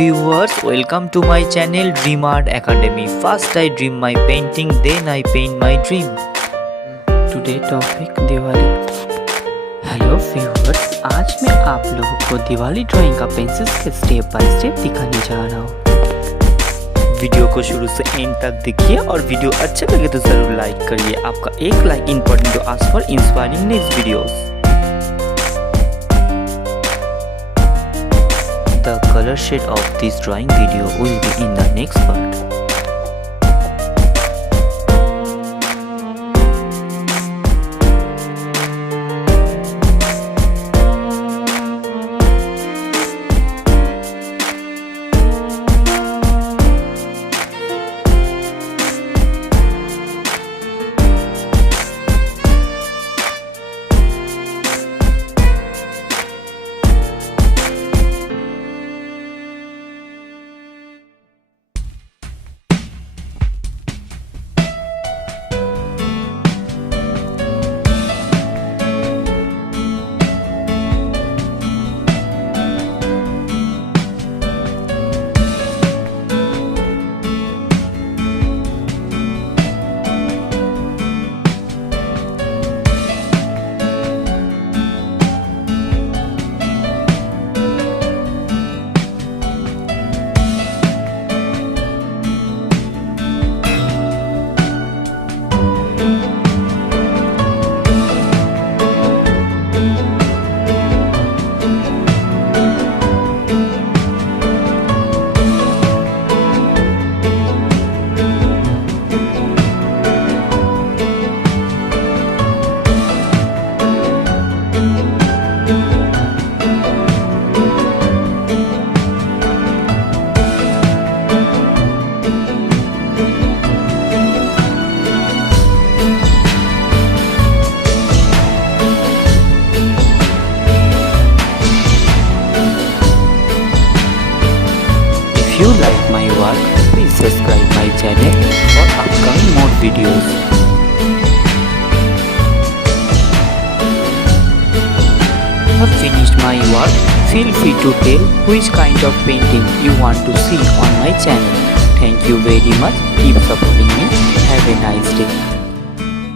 viewers, welcome to my channel Dream Art Academy. First I dream my painting, then I paint my dream. Today topic Diwali. Hello viewers, आज मैं आप लोगों को Diwali drawing का pencil के step by step दिखाने जा रहा हूँ। वीडियो को शुरू से एंड तक देखिए और वीडियो अच्छा लगे तो जरूर लाइक करिए। आपका एक like important to ask for inspiring next videos. The color shade of this drawing video will be in the next part. If you like my work, please subscribe my channel for upcoming more videos. Have finished my work, feel free to tell which kind of painting you want to see on my channel. Thank you very much. Keep supporting me. Have a nice day.